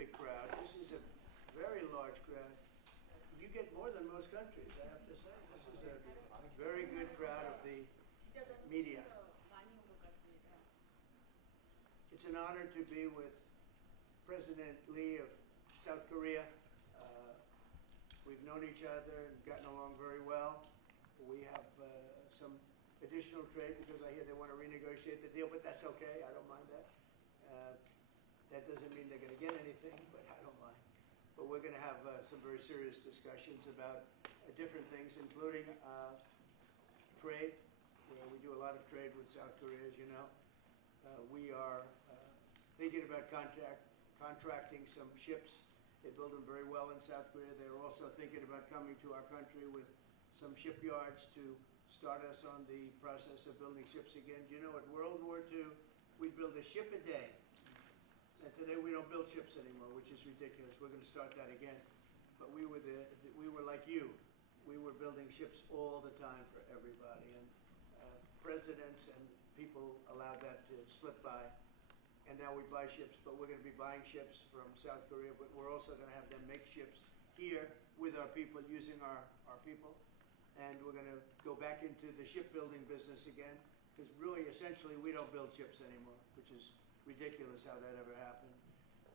big crowd. This is a very large crowd. You get more than most countries, I have to say. This is a very good crowd of the media. It's an honor to be with President Lee of South Korea. We've known each other and gotten along very well. We have some additional trade because I hear they want to renegotiate the deal, but that's okay. I don't mind that. That doesn't mean they're going to get anything, but I don't mind. But we're going to have some very serious discussions about different things, including trade, where we do a lot of trade with South Korea, as you know. We are thinking about contracting some ships. They build them very well in South Korea. They're also thinking about coming to our country with some shipyards to start us on the process of building ships again. You know, at World War II, we'd build a ship a day. And today we don't build ships anymore, which is ridiculous. We're going to start that again. But we were like you. We were building ships all the time for everybody. And presidents and people allowed that to slip by. And now we buy ships, but we're going to be buying ships from South Korea, but we're also going to have them make ships here with our people, using our people. And we're going to go back into the shipbuilding business again, because really, essentially, we don't build ships anymore, which is ridiculous how that ever happened.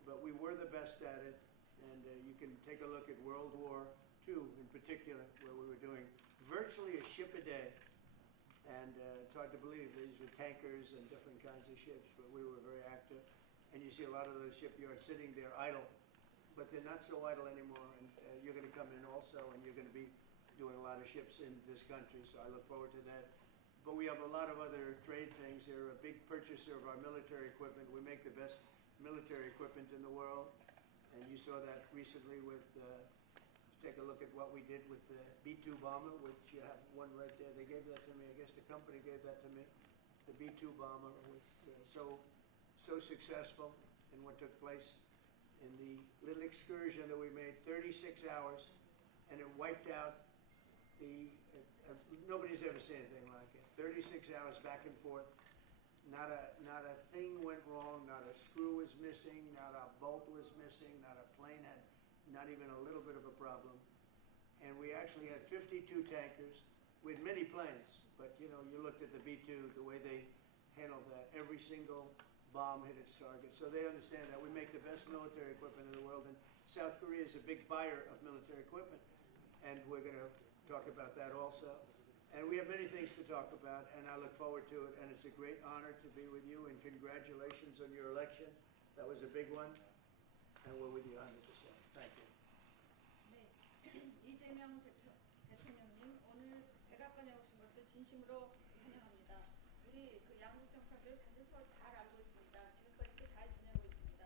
But we were the best at it, and you can take a look at World War II in particular, where we were doing virtually a ship a day. And it's hard to believe these were tankers and different kinds of ships, but we were very active. And you see a lot of those shipyards sitting there idle, but they're not so idle anymore. And you're going to come in also, and you're going to be doing a lot of ships in this country, so I look forward to that. But we have a lot of other trade things. They're a big purchaser of our military equipment. We make the best military equipment in the world, and you saw that recently with take a look at what we did with the B-2 bomber, which you have one right there. They gave that to me. I guess the company gave that to me. The B-2 bomber was so successful in what took place in the little excursion that we made, 36 hours, and it wiped out the, nobody's ever seen anything like it. 36 hours back and forth. Not a thing went wrong, not a screw was missing, not a bolt was missing, not a plane had not even a little bit of a problem. And we actually had 52 tankers. We had many planes, but you know, you looked at the B-2, the way they handled that. Every single bomb hit its target. So they understand that we make the best military equipment in the world, and South Korea is a big buyer of military equipment. And we're going to talk about that also. And we have many things to talk about, and I look forward to it. And it's a great honor to be with you, and congratulations on your election. That was a big one. And we're with you 100%. Thank you. 네, 이재명 대통령님, 오늘 백악관에 오신 것을 진심으로 환영합니다. 우리 그 양국 정상들 사실 서로 잘 알고 있습니다. 지금까지도 잘 지내고 있습니다.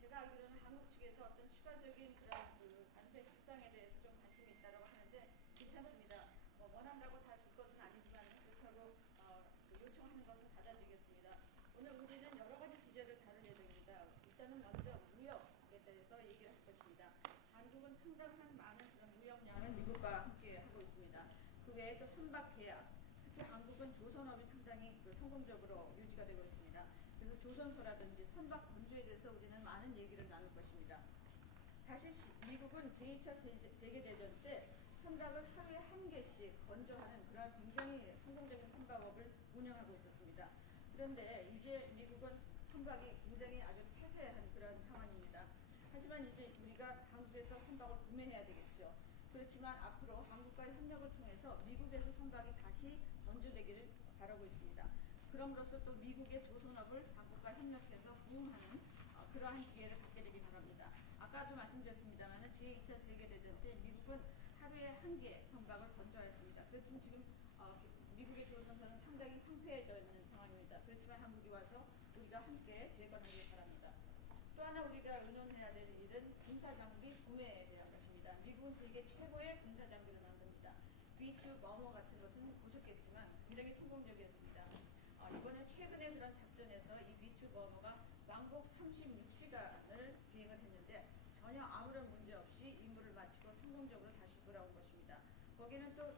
제가 알기로는 한국 측에서 어떤 추가적인 그런 그 관세 협상에 대해서 좀 관심이 있다고 하는데 괜찮습니다. 원한다고 다 줄 것은 아니지만 그렇다고 요청하는 것은 받아주겠습니다. 오늘 우리는 여러 가지 주제를 다룰 예정입니다. 일단은 먼저 무역에 대해서 얘기를 할 것입니다. 한국은 상당한 많은 그런 무역량을 미국과 함께 하고 있습니다. 그 외에 또 선박 계약, 특히 한국은 조선업이 상당히 성공적으로 유지가 되고 있습니다. 그래서 조선소라든지 선박 건조에 대해서 우리는 많은 얘기를 나눌 것입니다. 사실 미국은 제2차 세계대전 때 선박을 하루에 1개씩 건조하는 그런 굉장히 성공적인 선박업을 운영하고 있었습니다. 그런데 이제 미국은 선박이 굉장히 아주 폐쇄한 그런 상황입니다. 하지만 이제 우리가 한국에서 선박을 구매해야 되겠죠. 그렇지만 앞으로 한국과의 협력을 통해서 미국에서 선박이 다시 건조되기를 바라고 있습니다. 그럼으로써 또 미국의 조선업을 한국과 협력해서 부흥하는 그러한 기회를 갖게 되기 바랍니다. 아까도 말씀드렸습니다만 제2차 세계대전 때 미국은 하루에 1개 선박을 건조했습니다. 그렇지만 지금 미국의 조선선은 상당히 황폐해져 있는 상황입니다. 그렇지만 한국이 와서 우리가 함께 재건하기 바랍니다. 또 하나 우리가 의논해야 될 일은 군사장비 구매에 대한 것입니다. 미국은 세계 최고의 군사장비를 만듭니다. B-2 버머 같은 것은 보셨겠지만 굉장히 성공적이었습니다. 이번에 최근에 그런 작전에서 이 B-2 버머가 왕복 36시간을 비행을 했는데 전혀 아무런 문제 없이 임무를 마치고 성공적으로 다시 돌아온 것입니다. 거기는 또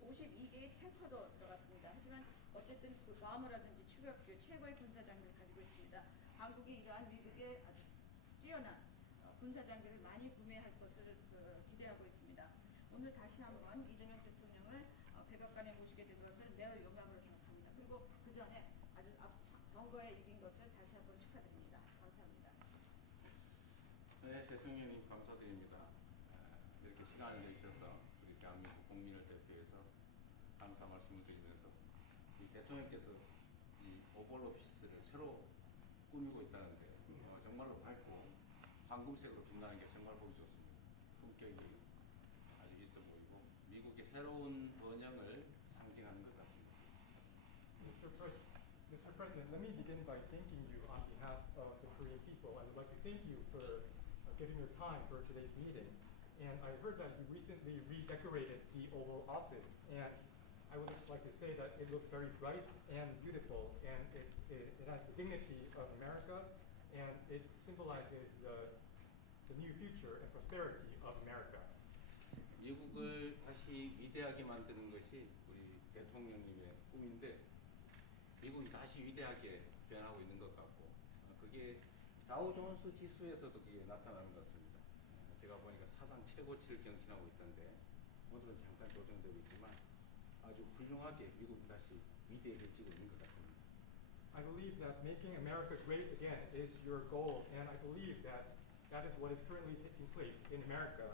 52개의 탱커도 들어갔습니다. 하지만 어쨌든 그 버머라든지 추격기 최고의 군사 장비를 가지고 있습니다. 한국이 이러한 미국의 뛰어난 군사 장비를 많이 구매할 것을 기대하고 있습니다. 오늘 다시 한번 이재명 대통령을 백악관에 모시게 된 것을 매우 영광으로 생각합니다. 그리고 그 전에 아주 선거에 이긴 것을 다시 한번 축하드립니다. 감사합니다. 네, 대통령님 감사드립니다. 이렇게 시간을 내주셔서 우리 대한민국 국민을 대표해서 감사 말씀을 드리면서 이 대통령께서 이 오벌 오피스를 새로 꾸미고 있다는데 정말로 밝고 황금색으로 빛나는 게 정말 보기 좋습니다. 품격이 아주 있어 보이고 미국의 새로운 번영을 상징하는 것 같습니다. Mr. President, let me begin by thanking you on behalf of the Korean people. I would like to thank you for giving your time for today's meeting. And I heard that you recently redecorated the Oval Office, and I would just like to say that it looks very bright and beautiful, and it has the dignity of America, and it symbolizes the new future and prosperity of America. 미국을 다시 위대하게 만드는 것이 우리 대통령님의 꿈인데 미국이 다시 위대하게 변하고 있는 것 같고 그게 다우존스 지수에서도 그게 나타나는 것 같습니다. 제가 보니까 사상 최고치를 경신하고 있던데 오늘은 잠깐 조정되고 있지만 아주 훌륭하게 미국이 다시 위대해지고 있는 것 같습니다. I believe that making America great again is your goal, and I believe that that is what is currently taking place in America.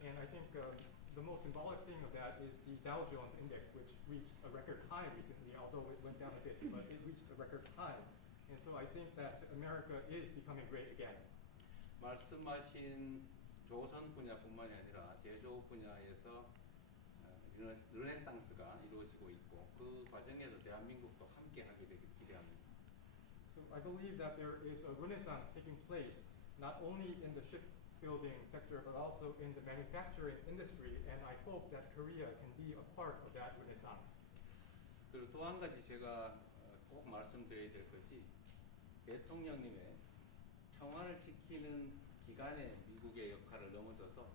And I think the most symbolic thing of that is the Dow Jones Index, which reached a record high recently, although it went down a bit, but it reached a record high. And so I think that America is becoming great again. 말씀하신 조선 분야뿐만이 아니라 제조 분야에서 르네상스가 이루어지고 있고 그 과정에서 대한민국도 함께 하게 되길 기대합니다. So I believe that there is a renaissance taking place not only in the shipbuilding sector but also in the manufacturing industry, and I hope that Korea can be a part of that renaissance. 그리고 또 한 가지 제가 꼭 말씀드려야 될 것이 대통령님의 평화를 지키는 기간의 미국의 역할을 넘어서서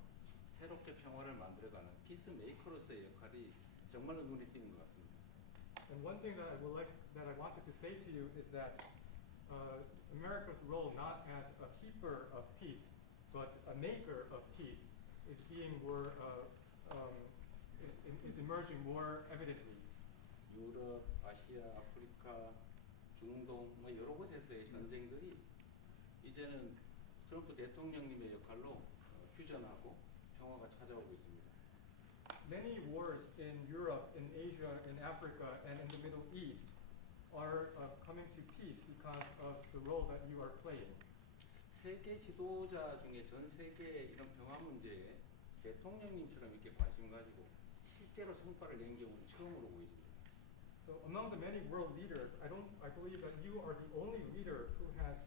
새롭게 평화를 만들어가는 피스메이커로서의 역할이 정말로 눈에 띄는 것 같습니다. And one thing that I wanted to say to you is that America's role not as a keeper of peace, but a maker of peace, is emerging more evidently. 유럽, 아시아, 아프리카, 중동 여러 곳에서의 전쟁들이 이제는 트럼프 대통령님의 역할로 휴전하고 평화가 찾아오고 있습니다. Many wars in Europe, in Asia, in Africa, and in the Middle East are coming to peace because of the role that you are playing. 세계 지도자 중에 전 세계의 이런 평화 문제에 대통령님처럼 이렇게 관심 가지고 실제로 성과를 낸 경우는 처음으로 보여집니다. So among the many world leaders, I believe that you are the only leader who has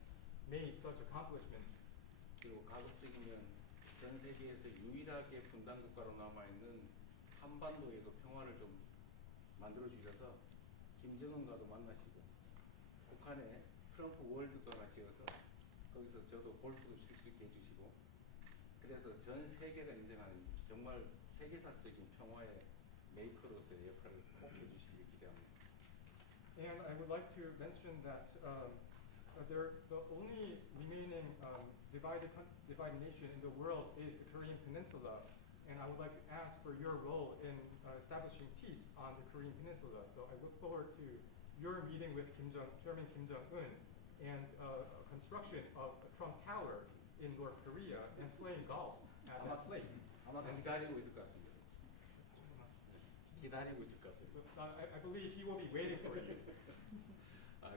made such accomplishments. 그리고 가급적이면 전 세계에서 유일하게 분단 국가로 남아 있는 한반도의 그 평화를 좀 만들어 주셔서 김정은과도 만나시고 북한에 트럼프 월드도 하나 지어서 거기서 저도 골프도 칠 수 있게 해주시고 그래서 전 세계가 인정하는 정말 세계사적인 평화의 메이커로서의 역할을 꼭 해주시길 기대합니다. And I would like to mention that the only remaining divided nation in the world is the Korean Peninsula, and I would like to ask for your role in establishing peace on the Korean Peninsula. So I look forward to your meeting with Chairman Kim Jong-un and construction of a Trump Tower in North Korea and playing golf at that place. 아마 기다리고 있을 것 같습니다. 기다리고 있을 것 같습니다. So, I believe he will be waiting for you.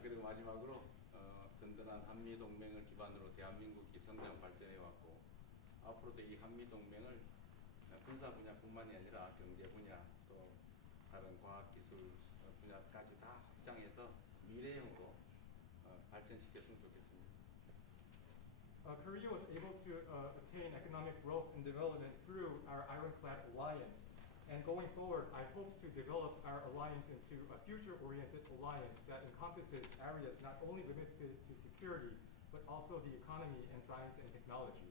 그리고 마지막으로 든든한 한미 동맹을 기반으로 대한민국이 성장 발전해 왔고 앞으로도 이 한미 동맹을 군사 분야뿐만이 아니라 경제 분야 또 다른 과학 기술 분야까지 다 확장해서 미래형으로 발전시켰으면 좋겠습니다. Korea was able to attain economic growth and development through our ironclad alliance. And going forward, I hope to develop our alliance into a future-oriented alliance that encompasses areas not only limited to security, but also the economy and science and technology.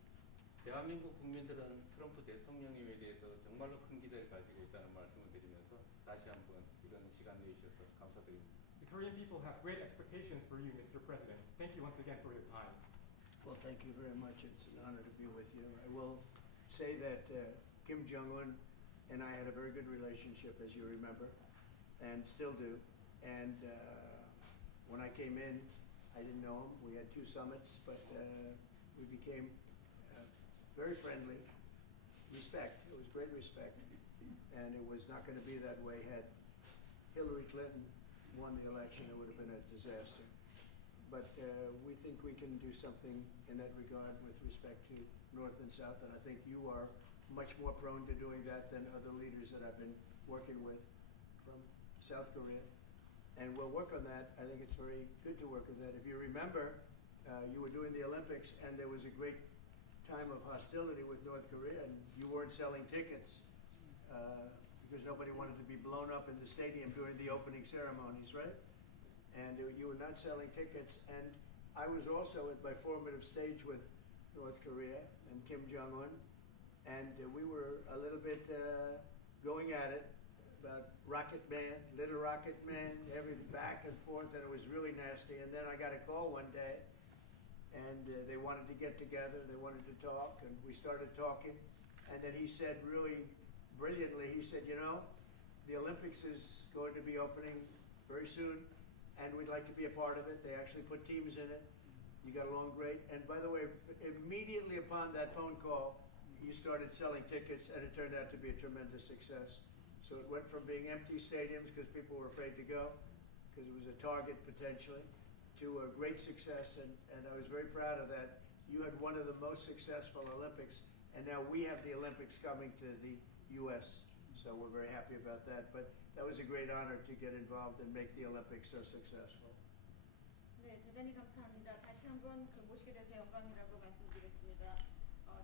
대한민국 국민들은 트럼프 대통령님에 대해서 정말로 큰 기대를 가지고 있다는 말씀을 드리면서 다시 한번 이런 시간 내주셔서 감사드립니다. The Korean people have great expectations for you, Mr. President. Thank you once again for your time. Well, thank you very much. It's an honor to be with you. I will say that Kim Jong-un and I had a very good relationship, as you remember, and still do. And when I came in, I didn't know him. We had 2 summits, but we became very friendly. Respect. It was great respect. And it was not going to be that way had Hillary Clinton won the election. It would have been a disaster. But we think we can do something in that regard with respect to North and South, and I think you are much more prone to doing that than other leaders that I've been working with from South Korea. And we'll work on that. I think it's very good to work on that. If you remember, you were doing the Olympics, and there was a great time of hostility with North Korea, and you weren't selling tickets because nobody wanted to be blown up in the stadium during the opening ceremonies, right? And you were not selling tickets. And I was also at my formative stage with North Korea and Kim Jong-un, and we were a little bit going at it about Rocket Man, Little Rocket Man, every back and forth, and it was really nasty. And then I got a call one day, and they wanted to get together, they wanted to talk, and we started talking. And then he said really brilliantly, he said, you know, the Olympics is going to be opening very soon, and we'd like to be a part of it. They actually put teams in it. You got along great. And by the way, immediately upon that phone call, you started selling tickets, and it turned out to be a tremendous success. So it went from being empty stadiums because people were afraid to go, because it was a target potentially, to a great success, and I was very proud of that. You had one of the most successful Olympics, and now we have the Olympics coming to the U.S., so we're very happy about that. But that was a great honor to get involved and make the Olympics so successful. 네, 대단히 감사합니다. 다시 한번 모시게 돼서 영광이라고 말씀드리겠습니다.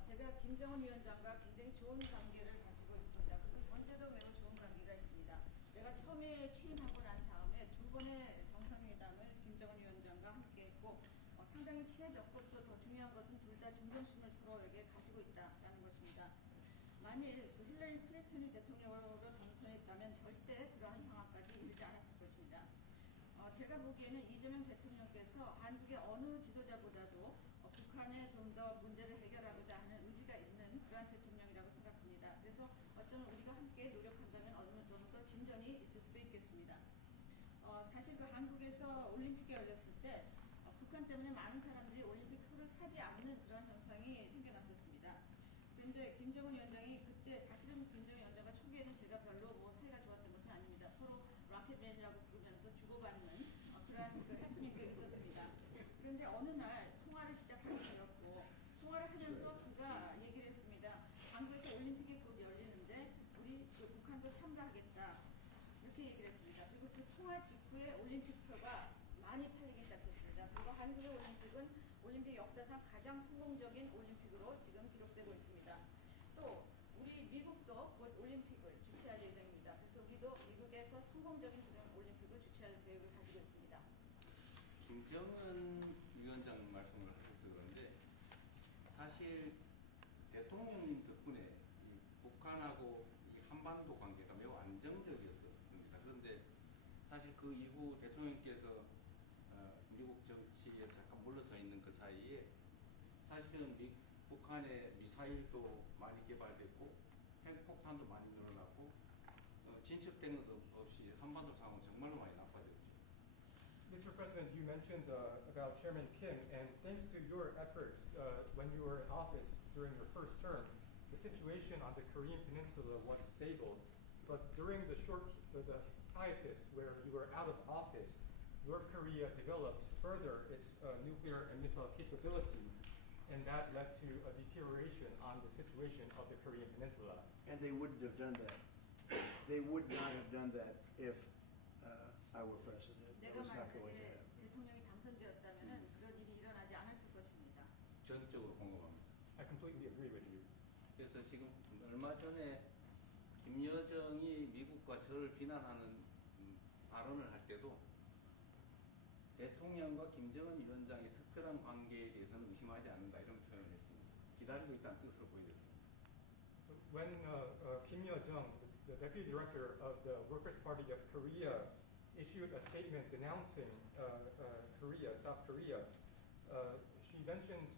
제가 김정은 위원장과 굉장히 좋은 관계를 가지고 있습니다. 그리고 현재도 매우 좋은 관계가 있습니다. 내가 처음에 취임하고 난 다음에 2번의 정상회담을 김정은 위원장과 함께 했고 상당히 친해졌고 또 더 중요한 것은 둘 다 존경심을 서로에게 가지고 있다는 것입니다. 만일 힐러리 클린턴이 대통령으로 당선했다면 절대 그러한 상황까지 이르지 않았을 것입니다. 제가 보기에는 이재명 대통령께서 한국의 어느 지도자보다도 북한에 좀 더 문제를 해결하고자 하는 의지가 있는 그러한 대통령이라고 생각합니다. 그래서 어쩌면 우리가 함께 노력한다면 어느 정도 더 진전이 있을 수도 있겠습니다. 사실 그 한국에서 올림픽이 열렸을 때 북한 때문에 많은 사람들이 올림픽 표를 사지 않는 그런 현상이 생겨났었습니다. 그런데 김정은 위원장이 그때 사실은 김정은 위원장과 초기에는 제가 별로 사이가 좋았던 것은 아닙니다. 서로 로켓맨이라고 부르면서 주고받는 그러한 그 해프닝이 있었습니다. 그런데 어느 날 통화를 시작하게 되었고 통화를 하면서 그가 얘기를 했습니다. 한국에서 올림픽이 곧 열리는데 우리 그 북한도 참가하겠다 이렇게 얘기를 했습니다. 그리고 그 통화 직후에 올림픽표가 많이 팔리기 시작했습니다. 그리고 한국의 올림픽은 올림픽 역사상 가장 성공적인 올림픽으로 지금 기록되고 있습니다. 또 우리 미국도 곧 올림픽을 주최할 예정입니다. 그래서 우리도 미국에서 성공적인 그런 올림픽을 주최할 계획을 가지고 있습니다. 김정은 위원장 말씀을 하셔서 그런데 사실 대통령님 덕분에 이 북한하고 이 한반도 관계가 매우 안정적이었습니다. 그런데 사실 그 이후 대통령께서 미국 정치에서 잠깐 물러서 있는 그 사이에 사실은 북한의 미사일도 많이 개발됐고 핵폭탄도 많이 늘어났고 진척된 것 없이 한반도 상황은 정말로 많이 나빠졌죠. Mr. President, you mentioned about Chairman Kim, and thanks to your efforts when you were in office during your first term, the situation on the Korean Peninsula was stable. But during the hiatus where you were out of office, North Korea developed further its nuclear and missile capabilities, and that led to a deterioration on the situation of the Korean Peninsula. And they wouldn't have done that. They would not have done that if I were president. It 내가 was not going to 만약에 happen. 대통령이 당선되었다면 그런 일이 일어나지 않았을 것입니다. 전적으로 공감합니다. I completely agree with you. 그래서 지금 얼마 전에 김여정이 미국과 저를 비난하는 발언을 할 때도 대통령과 김정은 위원장의 특별한 관계에 대해서는 의심하지 않는다 이런 표현을 했습니다. 기다리고 있다는 뜻으로 보여졌습니다. So when Kim Yo-jong, the deputy director of the Workers' Party of Korea, issued a statement denouncing South Korea, she mentioned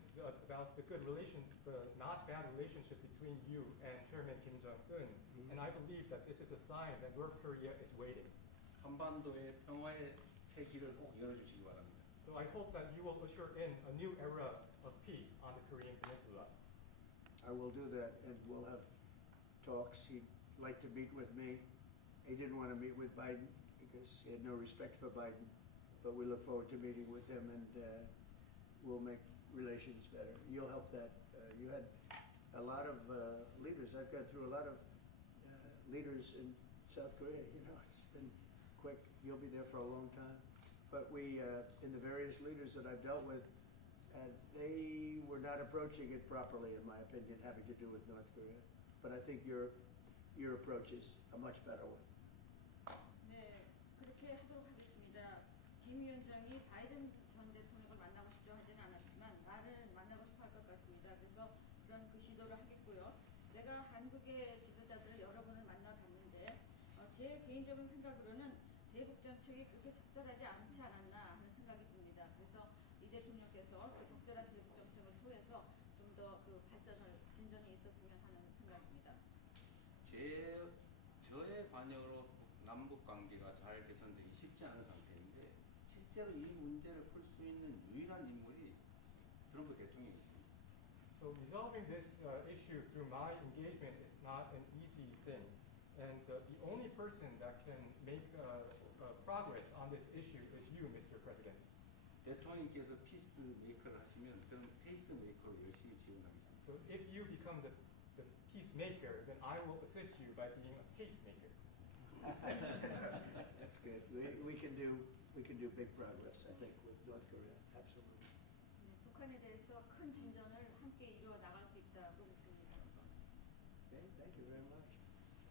about the good relation, the not bad relationship between you and Chairman Kim Jong-un, and I believe that this is a sign that North Korea is waiting. 한반도의 평화의 새 길을 꼭 열어주시기 바랍니다. So I hope that you will usher in a new era of peace on the Korean Peninsula. I will do that, and we'll have talks. He'd like to meet with me. He didn't want to meet with Biden because he had no respect for Biden, but we look forward to meeting with him, and we'll make relations better. You'll help that. You had a lot of leaders. I've gone through a lot of leaders in South Korea. You know, it's been quick. You'll be there for a long time. But we, in the various leaders that I've dealt with, they were not approaching it properly, in my opinion, having to do with North Korea. But I think your approach is a much better one. 네, 그렇게 하도록 하겠습니다. 김 위원장이 바이든 전 대통령을 만나고 싶어 하지는 않았지만 나는 만나고 싶어 할 것 같습니다. 그래서 그런 그 시도를 하겠고요. 내가 한국의 지도자들을 여러 분을 만나봤는데 제 개인적인 생각으로는 대북 정책이 그렇게 적절하지 않지 않았나 하는 생각이 듭니다. 그래서 이 대통령께서 그 적절한 대북 정책을 통해서 좀 더 그 진전이 있었으면 하는 생각입니다. 저의 관여로 남북 관계가 잘 개선되기 쉽지 않은 상태인데 실제로 이 문제를 풀 수 있는 유일한 인물이 트럼프 대통령이십니다. So resolving this issue through my engagement is not an easy thing, and the only person that can make progress on this issue is you, Mr. President. 대통령께서 피스메이커를 하시면 저는 페이스메이커로 열심히 지원하겠습니다. So if you become the peacemaker, then I will assist you by being a pacemaker. That's good. We can do big progress, I think, with North Korea. Absolutely. 네, 북한에 대해서 큰 진전을 함께 이루어 나갈 수 있다고 믿습니다. Okay, thank you very much.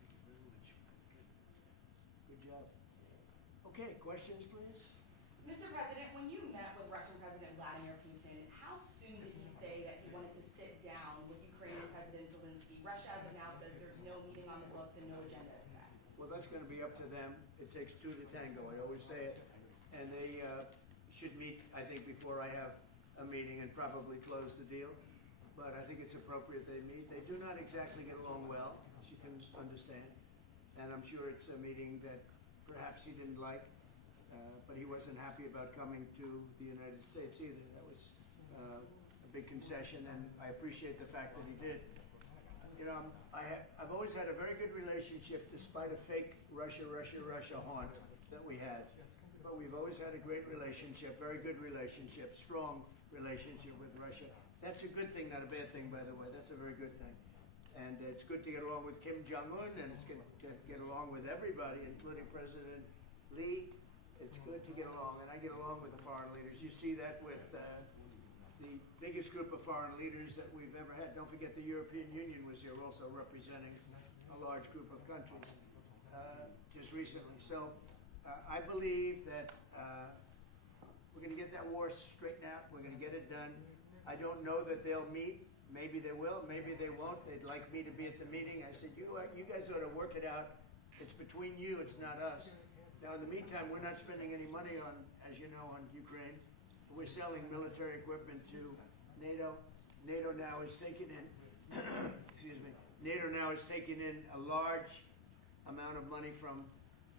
Thank you very much. Good job. Okay, questions, please? Mr. President, when you met with Russian President Vladimir Putin, how soon did he say that he wanted to sit down with Ukrainian President Zelensky? Russia, as of now, says there's no meeting on the books and no agenda is set. Well, that's going to be up to them. It takes two to tango. I always say it. And they should meet, I think, before I have a meeting and probably close the deal. But I think it's appropriate they meet. They do not exactly get along well, as you can understand. And I'm sure it's a meeting that perhaps he didn't like. But he wasn't happy about coming to the United States either. That was a big concession, and I appreciate the fact that he did. You know, I've always had a very good relationship, despite a fake Russia haunt that we had. But we've always had a great relationship, very good relationship, strong relationship with Russia. That's a good thing, not a bad thing, by the way. That's a very good thing. And it's good to get along with Kim Jong-un, and it's good to get along with everybody, including President Lee. It's good to get along, and I get along with the foreign leaders. You see that with the biggest group of foreign leaders that we've ever had. Don't forget the European Union was here also representing a large group of countries just recently. So I believe that we're going to get that war straightened out. We're going to get it done. I don't know that they'll meet. Maybe they will. Maybe they won't. They'd like me to be at the meeting. I said, you guys ought to work it out. It's between you. It's not us. Now, in the meantime, we're not spending any money on, as you know, on Ukraine. We're selling military equipment to NATO. NATO now is taking in, excuse me, NATO now is taking in a large amount of money from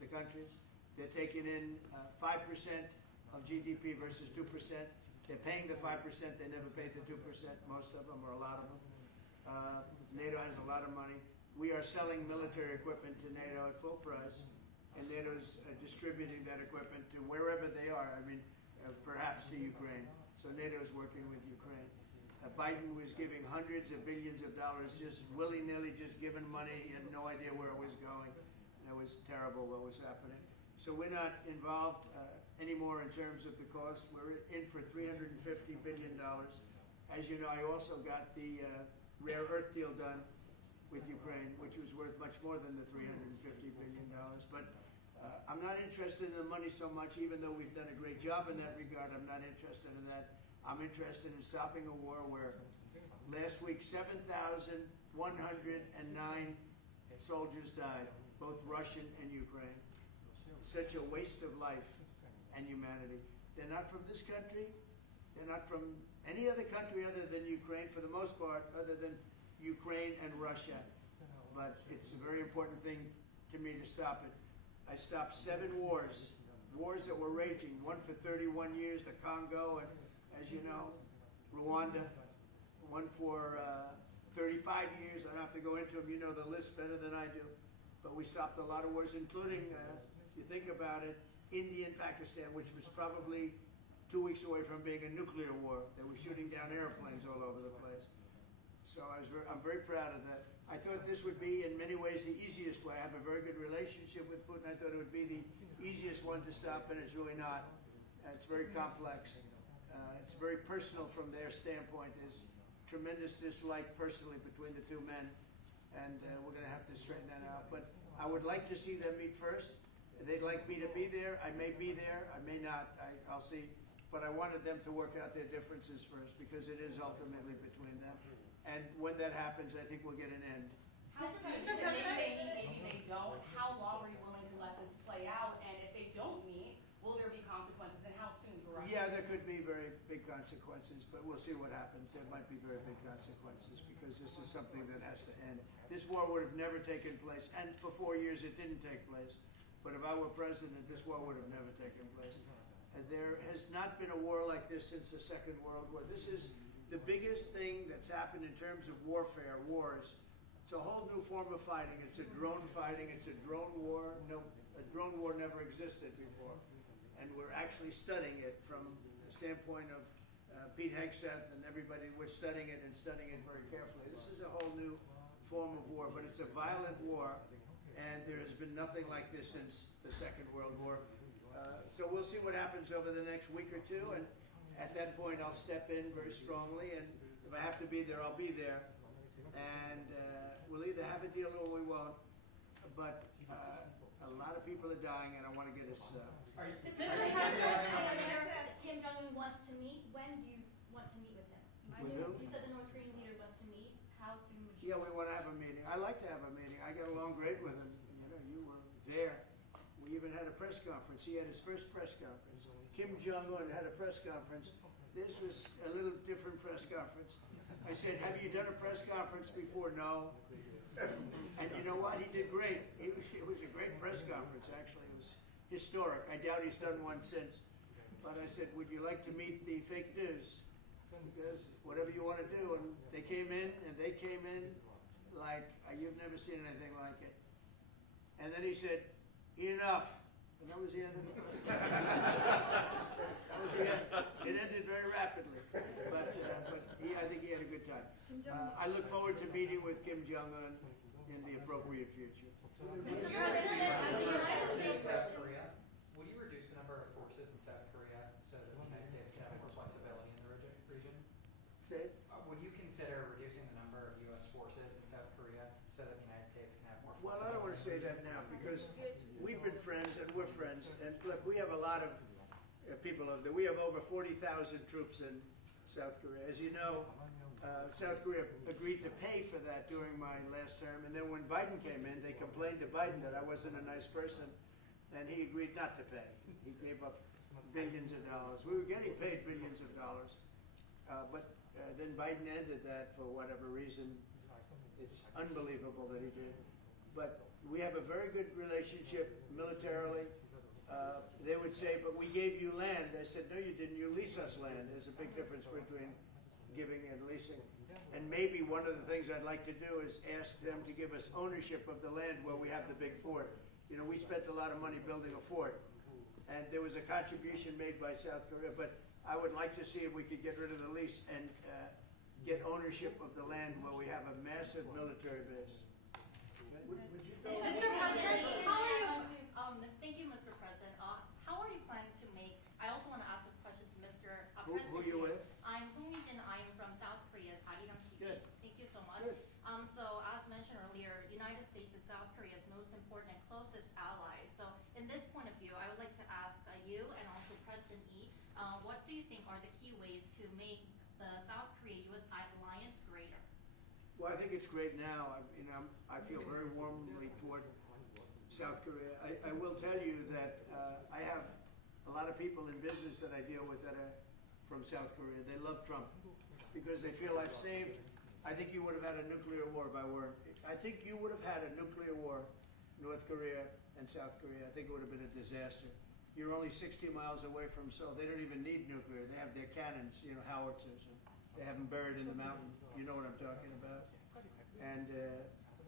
the countries. They're taking in 5% of GDP versus 2%. They're paying the 5%. They never paid the 2%, most of them, or a lot of them. NATO has a lot of money. We are selling military equipment to NATO at full price. And NATO's distributing that equipment to wherever they are, I mean, perhaps to Ukraine. So NATO's working with Ukraine. Biden was giving hundreds of billions of dollars, just willy-nilly, just giving money. He had no idea where it was going. That was terrible what was happening. So we're not involved anymore in terms of the cost. We're in for $350 billion. As you know, I also got the rare earth deal done with Ukraine, which was worth much more than the $350 billion. But I'm not interested in the money so much, even though we've done a great job in that regard. I'm not interested in that. I'm interested in stopping a war where last week 7,109 soldiers died, both Russian and Ukraine. Such a waste of life and humanity. They're not from this country. They're not from any other country other than Ukraine, for the most part, other than Ukraine and Russia. But it's a very important thing to me to stop it. I stopped 7 wars that were raging, one for 31 years, the Congo, and as you know, Rwanda, one for 35 years. I don't have to go into them, you know the list better than I do. But we stopped a lot of wars, including, you think about it, India and Pakistan, which was probably 2 weeks away from being a nuclear war. They were shooting down airplanes all over the place. So I'm very proud of that. I thought this would be, in many ways, the easiest way. I have a very good relationship with Putin. I thought it would be the easiest one to stop, and it's really not. It's very complex. It's very personal from their standpoint. There's tremendous dislike personally between the two men, and we're going to have to straighten that out. But I would like to see them meet first. They'd like me to be there. I may be there. I may not. I'll see. But I wanted them to work out their differences first, because it is ultimately between them. And when that happens, I think we'll get an end. How soon? Maybe they don't. How long are you willing to let this play out? And if they don't meet, will there be consequences? And how soon for Russia? Yeah, there could be very big consequences, but we'll see what happens. There might be very big consequences, because this is something that has to end. This war would have never taken place, and for 4 years it didn't take place. But if I were president, this war would have never taken place. And there has not been a war like this since the Second World War. This is the biggest thing that's happened in terms of warfare, wars. It's a whole new form of fighting. It's a drone fighting. It's a drone war. No, a drone war never existed before. And we're actually studying it from the standpoint of Pete Hegseth and everybody. We're studying it and studying it very carefully. This is a whole new form of war, but it's a violent war, and there has been nothing like this since the Second World War. So we'll see what happens over the next week or two, and at that point I'll step in very strongly, and if I have to be there, I'll be there. And we'll either have a deal or we won't. But a lot of people are dying, and I want to get us... Mr. President, Kim Jong-un wants to meet. When do you want to meet with him? With who? You said the North Korean leader wants to meet. How soon would you? Yeah, we want to have a meeting. I like to have a meeting. I got along great with him. You know, you were there. We even had a press conference. He had his first press conference. Kim Jong-un had a press conference. This was a little different press conference. I said, have you done a press conference before? No. And you know what? He did great. It was a great press conference, actually. It was historic. I doubt he's done one since. But I said, would you like to meet the fake news? Because whatever you want to do. And they came in like, you've never seen anything like it. And then he said, enough. And that was the end of the press conference. That was the end. It ended very rapidly. But I think he had a good time. I look forward to meeting with Kim Jong-un in the appropriate future. Mr. President, South Korea, would you reduce the number of forces in South Korea so that the United States can have more flexibility in the region? Say it. Would you consider reducing the number of U.S. forces in South Korea so that the United States can have more flexibility? Well, I don't want to say that now, because we've been friends and we're friends. And look, we have a lot of people over there. We have over 40,000 troops in South Korea. As you know, South Korea agreed to pay for that during my last term. And then when Biden came in, they complained to Biden that I wasn't a nice person. And he agreed not to pay. He gave up billions of dollars. We were getting paid billions of dollars. But then Biden ended that for whatever reason. It's unbelievable that he did. But we have a very good relationship militarily. They would say, but we gave you land. I said, no, you didn't. You lease us land. There's a big difference between giving and leasing. And maybe one of the things I'd like to do is ask them to give us ownership of the land where we have the big fort. You know, we spent a lot of money building a fort. And there was a contribution made by South Korea. But I would like to see if we could get rid of the lease and get ownership of the land where we have a massive military base. Mr. President, thank you, Mr. President. How are you planning to make? I also want to ask this question to Mr. President. Who are you with? I'm Song Min-jin. I am from South Korea's Arirang TV. Good. Thank you so much. Good. So as mentioned earlier, United States is South Korea's most important and closest ally. So in this point of view, I would like to ask you and also President Lee, what do you think are the key ways to make the South Korea-U.S. alliance greater? Well, I think it's great now. I feel very warmly toward South Korea. I will tell you that I have a lot of people in business that I deal with that are from South Korea. They love Trump because they feel I've saved. I think you would have had a nuclear war by war. I think you would have had a nuclear war, North Korea and South Korea. I think it would have been a disaster. You're only 60 miles away from Seoul. They don't even need nuclear. They have their cannons, howitzers. They have them buried in the mountain. You know what I'm talking about. And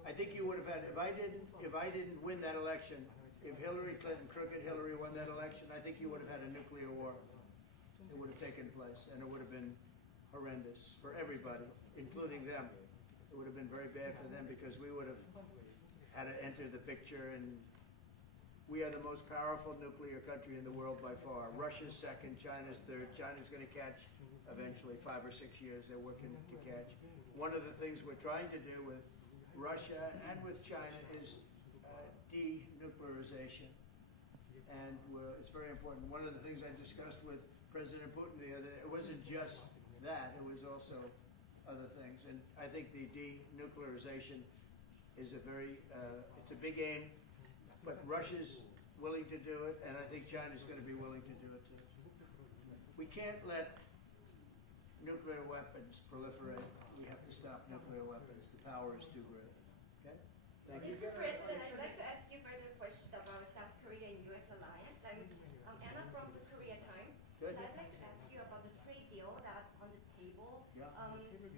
I think you would have had, if I didn't win that election, if Hillary Clinton, crooked Hillary, won that election, I think you would have had a nuclear war. It would have taken place, and it would have been horrendous for everybody, including them. It would have been very bad for them because we would have had to enter the picture, and we are the most powerful nuclear country in the world by far. Russia's second, China's third. China's going to catch eventually, 5 or 6 years. They're working to catch. One of the things we're trying to do with Russia and with China is denuclearization. And it's very important. One of the things I discussed with President Putin the other day, it wasn't just that, it was also other things. And I think the denuclearization is it's a big aim, but Russia's willing to do it, and I think China's going to be willing to do it too. We can't let nuclear weapons proliferate. We have to stop nuclear weapons. The power is too great. Okay? Thank you. Mr. President, I'd like to ask you further question about South Korea and U.S. alliance. I'm Anna from the Korea Times. Good. And I'd like to ask you about the trade deal that's on the table. Yeah.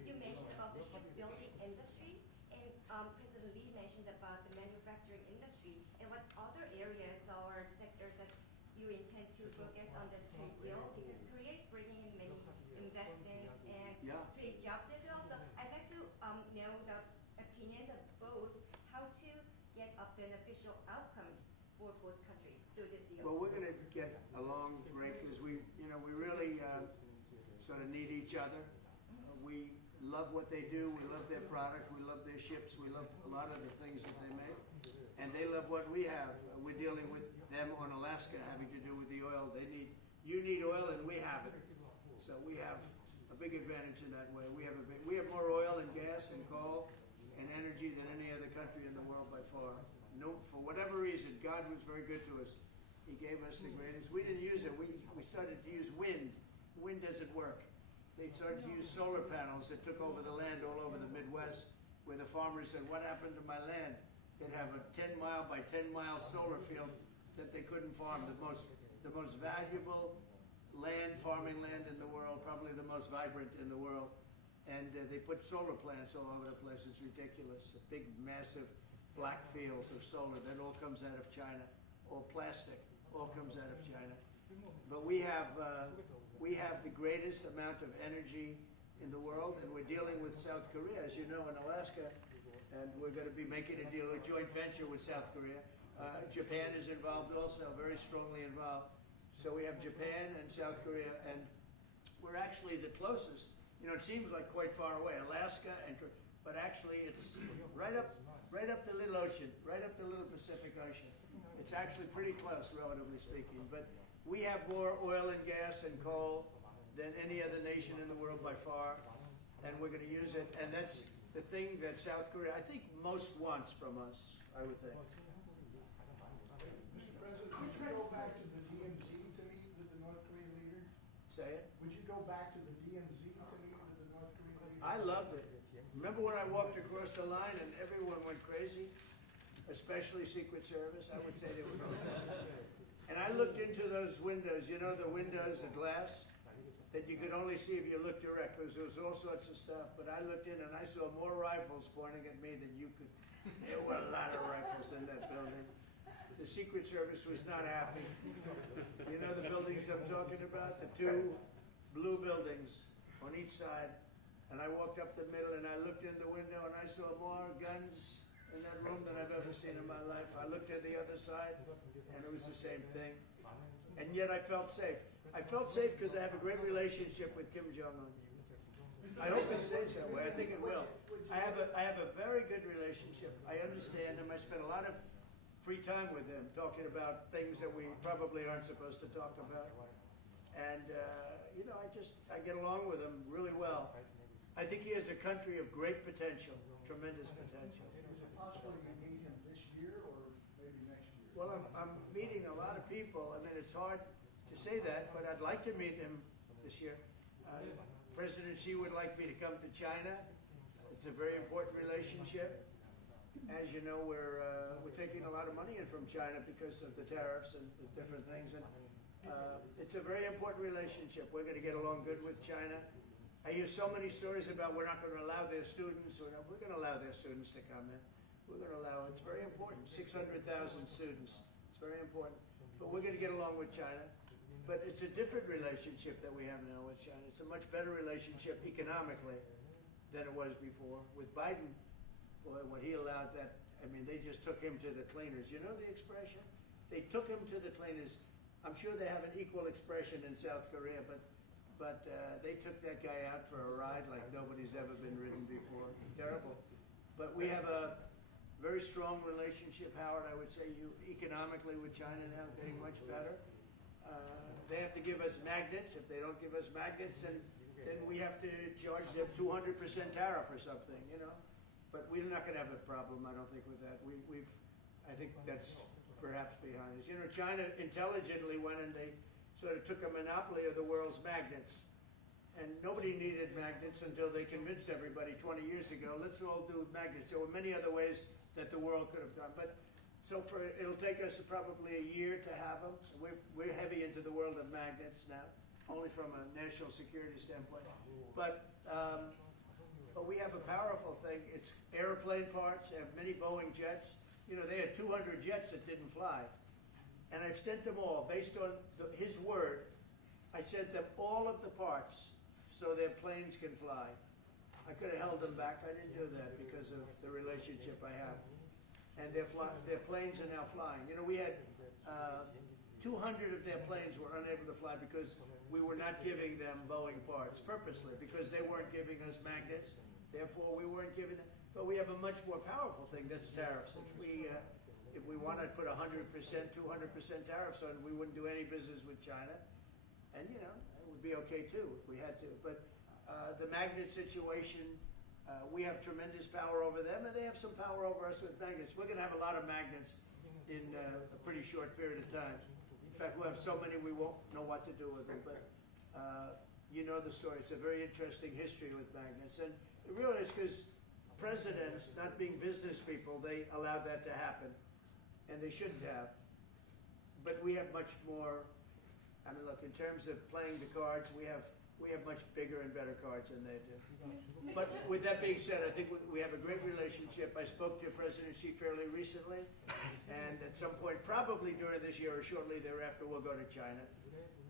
You mentioned about the shipbuilding industry, and President Lee mentioned about the manufacturing industry. And what other areas or sectors that you intend to focus on this trade deal? Because Korea is bringing in many investments and trade jobs as well. So I'd like to know the opinions of both, how to get a beneficial outcomes for both countries through this deal. Well, we're going to get along great because we really sort of need each other. We love what they do. We love their product. We love their ships. We love a lot of the things that they make. And they love what we have. We're dealing with them on Alaska having to do with the oil. You need oil and we have it. So we have a big advantage in that way. We have more oil and gas and coal and energy than any other country in the world by far. No, for whatever reason, God was very good to us. He gave us the greatest. We didn't use it. We started to use wind. Wind doesn't work. They started to use solar panels that took over the land all over the Midwest, where the farmers said, what happened to my land? They'd have a 10-mile by 10-mile solar field that they couldn't farm. The most valuable farming land in the world, probably the most vibrant in the world. And they put solar plants all over the place. It's ridiculous. A big, massive black fields of solar. That all comes out of China. All plastic. All comes out of China. But we have the greatest amount of energy in the world, and we're dealing with South Korea, as you know, in Alaska, and we're going to be making a deal, a joint venture with South Korea. Japan is involved also, very strongly involved. So we have Japan and South Korea, and we're actually the closest. It seems like quite far away, Alaska, but actually it's right up the little ocean, right up the little Pacific Ocean. It's actually pretty close, relatively speaking. But we have more oil and gas and coal than any other nation in the world by far, and we're going to use it. And that's the thing that South Korea, I think, most wants from us, I would think. Mr. President, would you go back to the DMZ to meet with the North Korean leader? Say it? Would you go back to the DMZ to meet with the North Korean leader? I loved it. Remember when I walked across the line and everyone went crazy? Especially Secret Service, I would say they were going crazy. And I looked into those windows, the windows of glass that you could only see if you looked direct, because there was all sorts of stuff. But I looked in and I saw more rifles pointing at me than you could. There were a lot of rifles in that building. The Secret Service was not happy. You know the buildings I'm talking about? The two blue buildings on each side. And I walked up the middle and I looked in the window and I saw more guns in that room than I've ever seen in my life. I looked at the other side and it was the same thing. And yet I felt safe. I felt safe because I have a great relationship with Kim Jong-un. I hope it stays that way. I think it will. I have a very good relationship. I understand him. I spend a lot of free time with him talking about things that we probably aren't supposed to talk about. And, I get along with him really well. I think he has a country of great potential, tremendous potential. Is it possible you meet him this year or maybe next year? Well, I'm meeting a lot of people. I mean, it's hard to say that, but I'd like to meet him this year. President Xi would like me to come to China. It's a very important relationship. As you know, we're taking a lot of money in from China because of the tariffs and the different things. And it's a very important relationship. We're going to get along good with China. I hear so many stories about we're not going to allow their students. We're going to allow their students to come in. We're going to allow. It's very important. 600,000 students. It's very important. But we're going to get along with China. But it's a different relationship that we have now with China. It's a much better relationship economically than it was before. With Biden, boy, what he allowed that, I mean, they just took him to the cleaners. You know the expression? They took him to the cleaners. I'm sure they have an equal expression in South Korea, but they took that guy out for a ride like nobody's ever been ridden before. Terrible. But we have a very strong relationship, Howard, I would say, economically with China now, getting much better. They have to give us magnets. If they don't give us magnets, then we have to charge them 200% tariff or something, you know. But we're not going to have a problem, I don't think, with that. I think that's perhaps behind us. You know, China intelligently went and they sort of took a monopoly of the world's magnets. And nobody needed magnets until they convinced everybody 20 years ago, let's all do magnets. There were many other ways that the world could have done. But so it'll take us probably a year to have them. We're heavy into the world of magnets now, only from a national security standpoint. But we have a powerful thing. It's airplane parts. They have many Boeing jets. You know, they had 200 jets that didn't fly. And I've sent them all, based on his word, I sent them all of the parts so their planes can fly. I could have held them back. I didn't do that because of the relationship I have. And their planes are now flying. You know, we had 200 of their planes were unable to fly because we were not giving them Boeing parts purposely, because they weren't giving us magnets. Therefore, we weren't giving them. But we have a much more powerful thing, that's tariffs. If we want to put 100%, 200% tariffs on, we wouldn't do any business with China. And, you know, it would be okay too if we had to. But the magnet situation, we have tremendous power over them, and they have some power over us with magnets. We're going to have a lot of magnets in a pretty short period of time. In fact, we'll have so many we won't know what to do with them. But you know the story. It's a very interesting history with magnets. And it really is because presidents, not being business people, they allowed that to happen. And they shouldn't have. But we have much more, I mean, look, in terms of playing the cards, we have much bigger and better cards than they do. But with that being said, I think we have a great relationship. I spoke to President Xi fairly recently, and at some point, probably during this year or shortly thereafter, we'll go to China.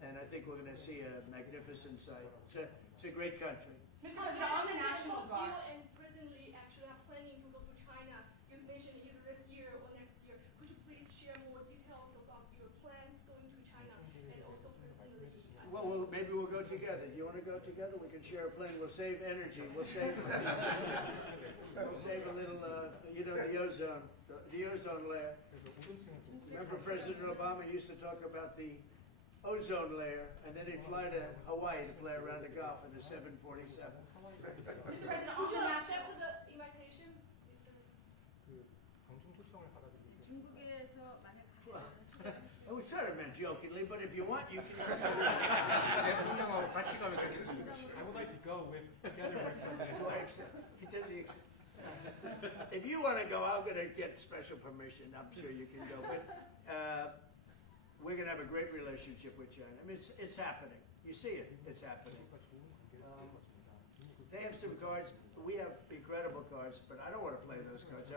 And I think we're going to see a magnificent sight. It's a great country. Mr. President, on the National Guard. You and President Lee actually are planning to go to China. You mentioned either this year or next year. Could you please share more details about your plans going to China and also President Lee? Well, maybe we'll go together. Do you want to go together? We can share a plane. We'll save energy. We'll save a little, you know, the ozone layer. Remember President Obama used to talk about the ozone layer, and then he'd fly to Hawaii to play around the Gulf in the 747. Mr. President, Would on you the accept national... the invitation? 방중 초청을 받아들이고 중국에서 만약 가게 되면 It was sort of meant jokingly, but if you want, you can. 대통령하고 같이 가면 되겠습니다. I would like to go together with President. Do I accept? He doesn't accept. If you want to go, I'm going to get special permission. I'm sure you can go. But we're going to have a great relationship with China. I mean, it's happening. You see it. It's happening. They have some cards. We have incredible cards, but I don't want to play those cards.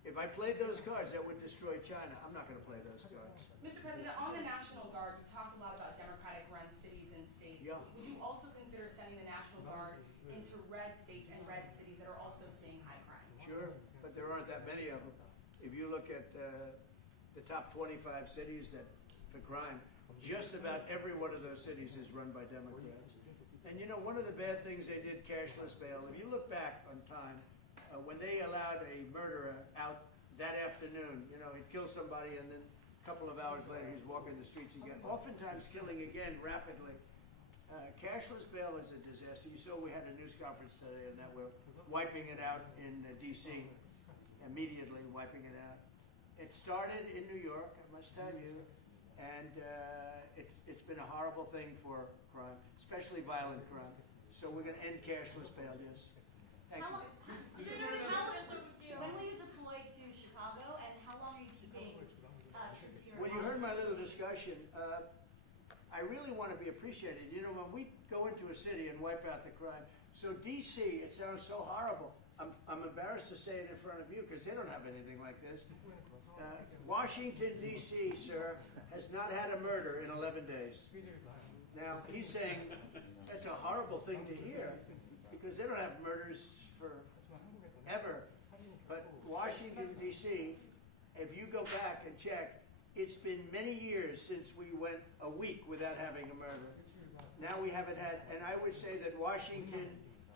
If I played those cards, that would destroy China. I'm not going to play those cards. Mr. President, on the National Guard, you talked a lot about Democratic-run cities and states. Yeah. Would you also consider sending the National Guard into red states and red cities that are also seeing high crime? Sure, but there aren't that many of them. If you look at the top 25 cities for crime, just about every one of those cities is run by Democrats. And you know, one of the bad things they did, cashless bail, if you look back on time, when they allowed a murderer out that afternoon, you know, he'd kill somebody and then a couple of hours later he's walking the streets again, oftentimes killing again rapidly. Cashless bail is a disaster. You saw we had a news conference today and that we're wiping it out in D.C., immediately wiping it out. It started in New York, I must tell you, And it's been a horrible thing for crime, especially violent crime. So we're going to end cashless bail, yes. Thank you. When will you deploy to Chicago, and how long are you keeping troops here? Well, you heard my little discussion. I really want to be appreciated. You know, when we go into a city and wipe out the crime, so D.C., it sounds so horrible. I'm embarrassed to say it in front of you because they don't have anything like this. Washington, D.C., sir, has not had a murder in 11 days. Now, he's saying that's a horrible thing to hear because they don't have murders for ever. But Washington, D.C., if you go back and check, it's been many years since we went a week without having a murder. Now we haven't had, and I would say that Washington,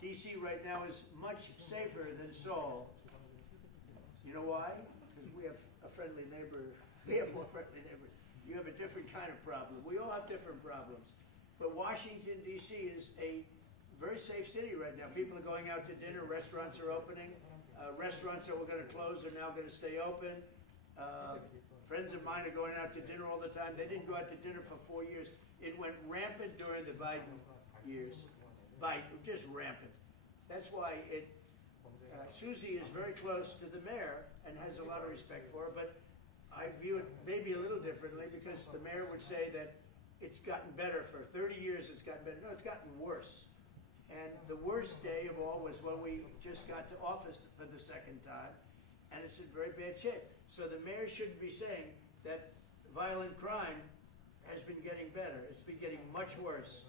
D.C. right now is much safer than Seoul. You know why? Because we have a friendly neighbor. We have more friendly neighbors. You have a different kind of problem. We all have different problems. But Washington, D.C. is a very safe city right now. People are going out to dinner. Restaurants are opening. Restaurants that were going to close are now going to stay open. Friends of mine are going out to dinner all the time. They didn't go out to dinner for 4 years. It went rampant during the Biden years. Just rampant. That's why Susie is very close to the mayor and has a lot of respect for her, but I view it maybe a little differently because the mayor would say that it's gotten better. For 30 years it's gotten better. No, it's gotten worse. And the worst day of all was when we just got to office for the second time, and it's in very bad shape. So the mayor shouldn't be saying that violent crime has been getting better. It's been getting much worse.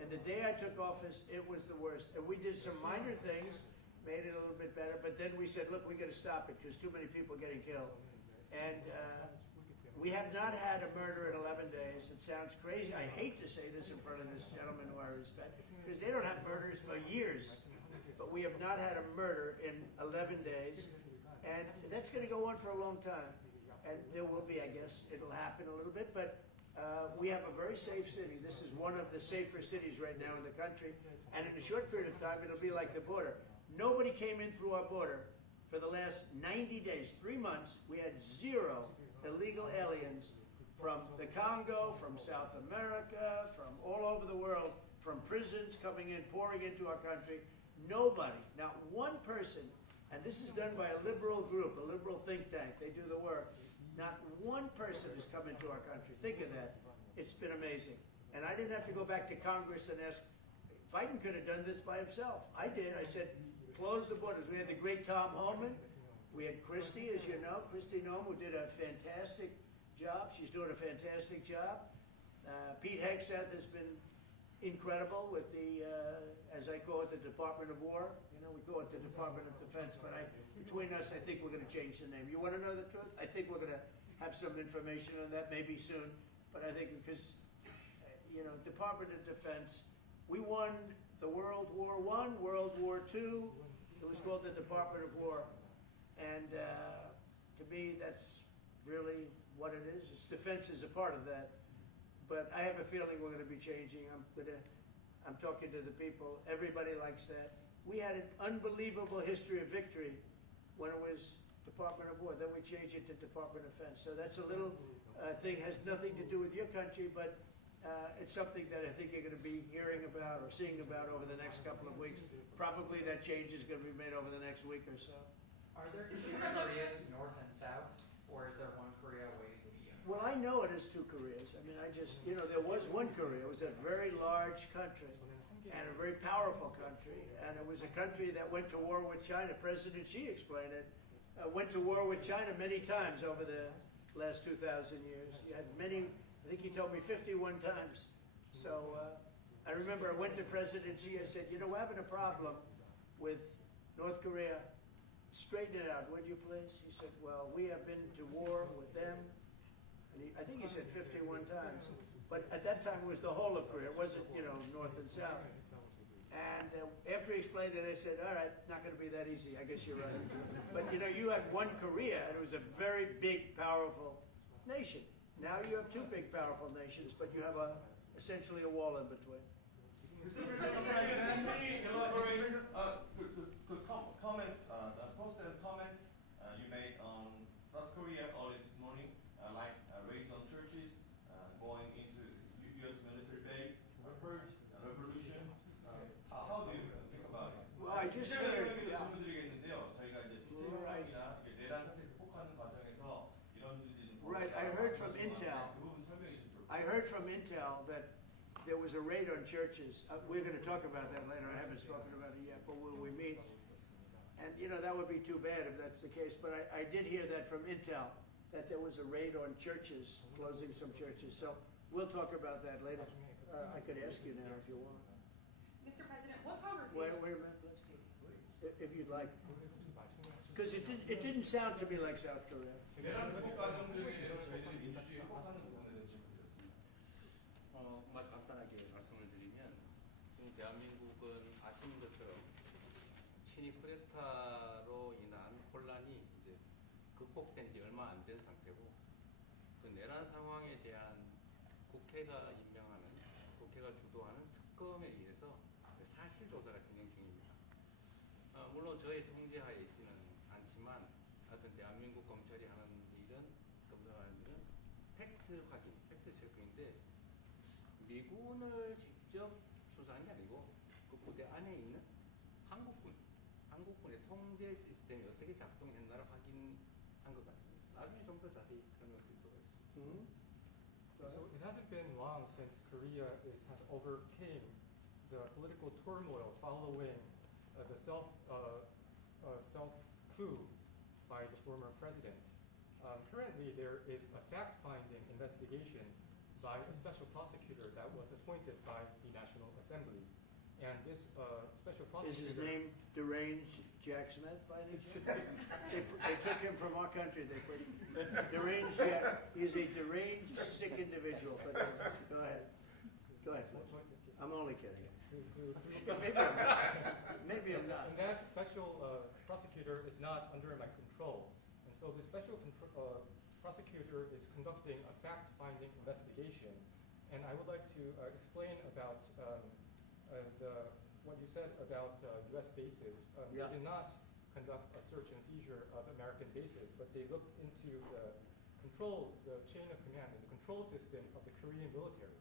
And the day I took office, it was the worst. And we did some minor things, made it a little bit better, but then we said, look, we got to stop it because too many people are getting killed. And we have not had a murder in 11 days. It sounds crazy. I hate to say this in front of this gentleman who I respect, because they don't have murders for years. But we have not had a murder in 11 days. And that's going to go on for a long time. And there will be, I guess, it'll happen a little bit, but we have a very safe city. This is one of the safer cities right now in the country. And in a short period of time, it'll be like the border. Nobody came in through our border for the last 90 days, 3 months. We had 0 illegal aliens from the Congo, from South America, from all over the world, from prisons coming in, pouring into our country. Nobody, not one person. And this is done by a liberal group, a liberal think tank. They do the work. Not one person has come into our country. Think of that. It's been amazing. And I didn't have to go back to Congress and ask. Biden could have done this by himself. I did. I said, close the borders. We had the great Tom Homan. We had Christie, as you know, Christie Noem, who did a fantastic job. She's doing a fantastic job. Pete Hegseth has been incredible with the, as I call it, the Department of War. You know, we call it the Department of Defense, but between us, I think we're going to change the name. You want to know the truth? I think we're going to have some information on that maybe soon, but I think because, you know, Department of Defense, we won the World War I, World War II. It was called the Department of War, and to me, that's really what it is. It's defense is a part of that. But I have a feeling we're going to be changing. I'm talking to the people. Everybody likes that. We had an unbelievable history of victory when it was Department of War. Then we changed it to Department of Defense. So that's a little thing, has nothing to do with your country, but it's something that I think you're going to be hearing about or seeing about over the next couple of weeks. Probably that change is going to be made over the next week or so. Are there two Koreas, North and South, or is there one Korea waiting to be unified? Well, I know it is 2 Koreas. I mean, you know, there was one Korea. It was a very large country and a very powerful country. And it was a country that went to war with China. President Xi explained it. Went to war with China many times over the last 2,000 years. You had many, I think he told me 51 times. So I remember I went to President Xi. I said, you know, we're having a problem with North Korea. Straighten it out, would you please? He said, well, we have been to war with them. And I think he said 51 times. But at that time, it was the whole of Korea. It wasn't, you know, North and South. And after he explained it, I said, all right, not going to be that easy. I guess you're right. But, you know, you had one Korea, and it was a very big, powerful nation. Now you have 2 big, powerful nations, but you have essentially a wall in between. Mr. President, can you elaborate the comments, the posted comments you made on South Korea early this morning, like raids on churches, just heard. 기자님에게도 Yeah. 질문드리겠는데요. 저희가 이제 빚의 협력이나 내란 상태 극복하는 과정에서 이런 일들이 좀 Right, I heard from Intel. 그 부분 설명해 주시면 좋을 것 I heard from Intel that there was a raid on churches. We're going to talk about that later. I haven't spoken about it yet, but when we meet, and you know that would be too bad if that's the case. But I did hear that from Intel that there was a raid on churches, closing some churches. So we'll talk about that later. I could ask you now if you want. Mr. President, what conversation? Wait a minute, if you'd like, because it didn't sound to me like South Korea. 내란 극복 과정 등에 대해서 저희들이 민주주의 회복하는 부분에 대해서 질문드렸습니다. 정말 간단하게 말씀을 드리면 지금 대한민국은 아시는 것처럼 친위 쿠데타로 인한 혼란이 이제 극복된 지 얼마 안 된 상태고 그 내란 상황에 대한 국회가 임명하는 국회가 주도하는 특검에 의해서 사실 조사가 진행 중입니다. 물론 저의 통제하에 있지는 않지만 하여튼 대한민국 검찰이 하는 일은 검사하는 일은 팩트 확인, 팩트 체크인데 미군을 직접 수사한 게 아니고 그 부대 안에 있는 한국군의 통제 시스템이 어떻게 작동했나를 확인한 것 같습니다. 나중에 좀 더 자세히 설명드리도록 하겠습니다. So it hasn't been long since Korea has overcame the political turmoil following the self coup by the former president. Currently, there is a fact-finding investigation by a special prosecutor that was appointed by the National Assembly. And this special Is prosecutor... his name deranged Jack Smith by any chance? they took him from our country. They put deranged Jack. He's a deranged, sick individual. But go ahead. Go ahead. I'm only kidding. Maybe I'm not. And that special prosecutor is not under my control. And so the special prosecutor is conducting a fact-finding investigation. And I would like to explain about what you said about U.S. bases. Yeah. They did not conduct a search and seizure of American bases, but they looked into the chain of command and the control system of the Korean military.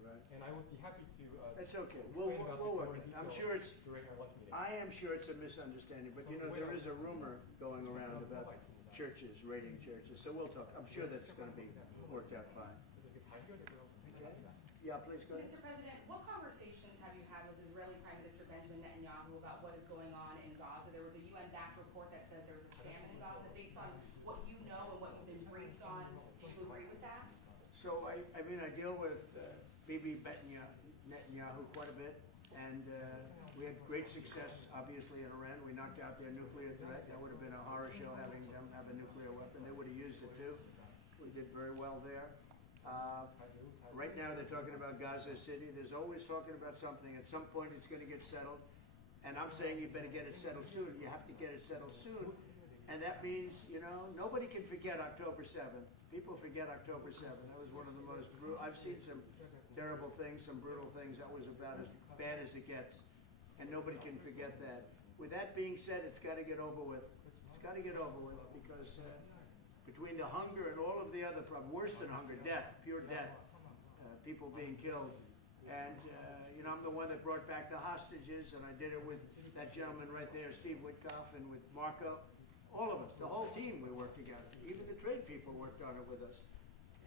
Right. And I would be happy to That's okay. explain about We'll this work more in it. I'm detail sure it's. during our lunch meeting. I am sure it's a misunderstanding, but you know there is a rumor going around about churches raiding churches. So we'll talk. I'm sure that's going to be worked out fine. Okay. Yeah, please go ahead. Mr. President, what conversations have you had with Israeli Prime Minister Benjamin Netanyahu about what is going on in Gaza? There was a UN-backed report that said there was a famine in Gaza. Based on what you know and what you've been briefed on, do you agree with that? So I mean I deal with Bibi Netanyahu quite a bit, and we had great success obviously in Iran. We knocked out their nuclear threat. That would have been a horror show having them have a nuclear weapon. They would have used it too. We did very well there. Right now they're talking about Gaza City. There's always talking about something. At some point it's going to get settled. And I'm saying you better get it settled soon. You have to get it settled soon. And that means, you know, nobody can forget October 7th. People forget October 7th. That was one of the most brutal. I've seen some terrible things, some brutal things. That was about as bad as it gets. And nobody can forget that. With that being said, it's got to get over with. It's got to get over with because between the hunger and all of the other problems, worse than hunger, death, pure death, people being killed. And, you know, I'm the one that brought back the hostages, and I did it with that gentleman right there, Steve Witkoff, and with Marco. All of us, the whole team, we worked together. Even the trade people worked on it with us.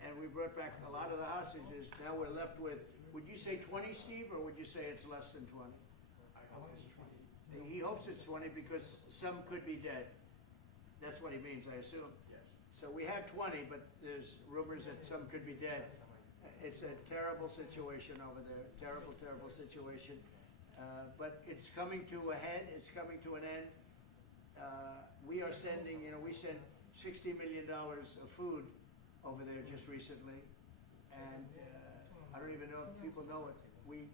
And we brought back a lot of the hostages. Now we're left with, would you say 20, Steve, or would you say it's less than 20? He hopes it's 20 because some could be dead. That's what he means, I assume. Yes. So we have 20, but there's rumors that some could be dead. It's a terrible situation over there. Terrible, terrible situation. But it's coming to a head. It's coming to an end. We are sending, you know, we sent $60 million of food over there just recently. And I don't even know if people know it. We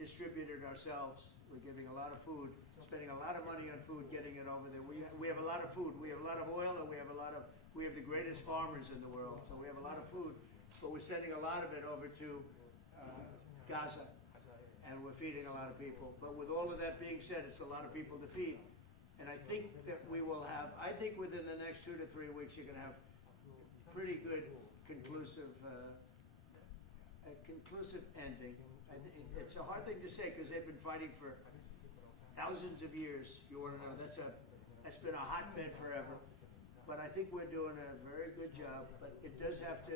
distributed ourselves. We're giving a lot of food, spending a lot of money on food, getting it over there. We have a lot of food. We have a lot of oil, and we have the greatest farmers in the world. So we have a lot of food. But we're sending a lot of it over to Gaza, and we're feeding a lot of people. But with all of that being said, it's a lot of people to feed. And I think that we will have, I think within the next 2 to 3 weeks, you're going to have pretty good conclusive ending. And it's a hard thing to say because they've been fighting for thousands of years, if you want to know. That's been a hotbed forever. But I think we're doing a very good job. But it does have to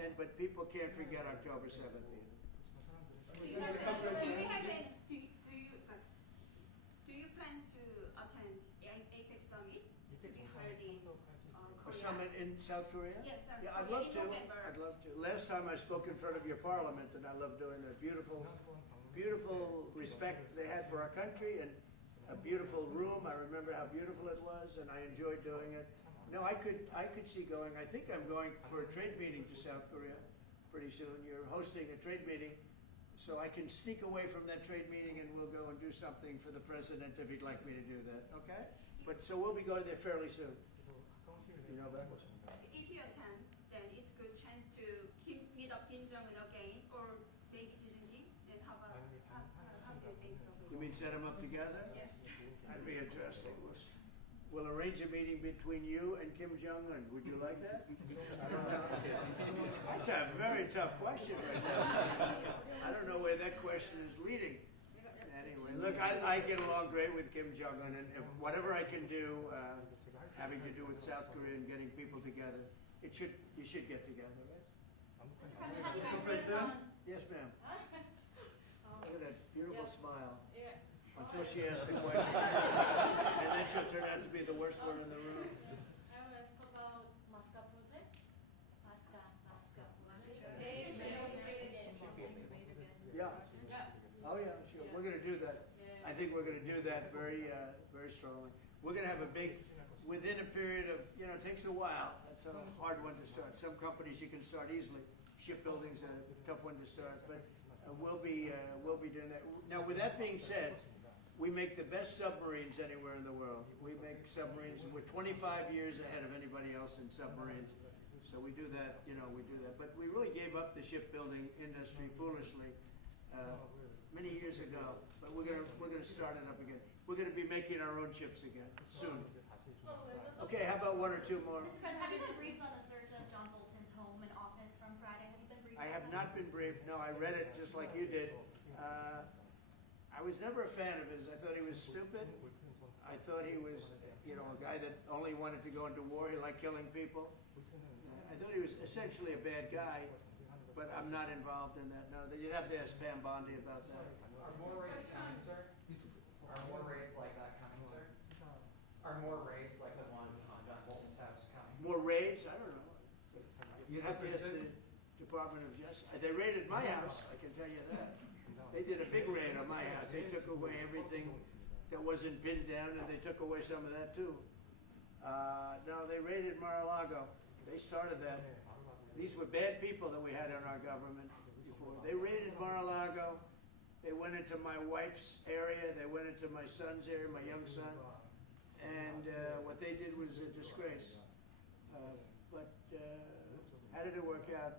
end. But people can't forget October 7th. Do you plan to attend APEC summit to be held in A Korea? summit in South Korea? Yes, South Yeah, I'd Korea love in to. November. I'd love to. Last time I spoke in front of your parliament, and I love doing that. Beautiful respect they had for our country, and a beautiful room. I remember how beautiful it was, and I enjoyed doing it. No, I could see going. I think I'm going for a trade meeting to South Korea pretty soon. You're hosting a trade meeting, so I can sneak away from that trade meeting, and we'll go and do something for the president if he'd like me to do that. Okay? But so we'll be going there fairly soon. You know about it? If you attend, then it's good chance to meet up Kim Jong-un again or baby season Kim. Then how do you think? You mean set them up together? Yes. That'd be interesting. We'll arrange a meeting between you and Kim Jong-un. Would you like that? I don't know. That's a very tough question right now. I don't know where that question is leading. Anyway, look, I get along great with Kim Jong-un, and if whatever I can do having to do with South Korea and getting people together, you should get together, right? Yes, ma'am. Look at that beautiful smile. Until she asks the question. And then she'll turn out to be the worst one in the room. I will ask about Moscow project. Yeah. Oh yeah, sure. We're going to do that. I think we're going to do that very strongly. We're going to have a big, within a period of, it takes a while. That's a hard one to start. Some companies you can start easily. Shipbuilding's a tough one to start, but we'll be doing that. Now, with that being said, we make the best submarines anywhere in the world. We make submarines. We're 25 years ahead of anybody else in submarines. So we do that, we do that. But we really gave up the shipbuilding industry foolishly many years ago. But we're gonna start it up again. We're gonna be making our own ships again soon. Okay, how about one or two more? Mr. President, have you been briefed on the search of John Bolton's home and office from Friday? Have you been briefed? I have not been briefed. No, I read it just like you did. I was never a fan of his. I thought he was stupid. I thought he was, a guy that only wanted to go into war. He liked killing people. I thought he was essentially a bad guy, but I'm not involved in that. No, you'd have to ask Pam Bondi about that. Are more raids coming, sir? Are more raids like that coming, sir? Are more raids like the ones on John Bolton's house coming? More raids? I don't know. You'd have to ask the Department of Justice. They raided my house, I can tell you that. They did a big raid on my house. They took away everything that wasn't pinned down, and they took away some of that too. No, they raided Mar-a-Lago. They started that. These were bad people that we had in our government before. They raided Mar-a-Lago. They went into my wife's area. They went into my son's area, my young son. And what they did was a disgrace. But how did it work out?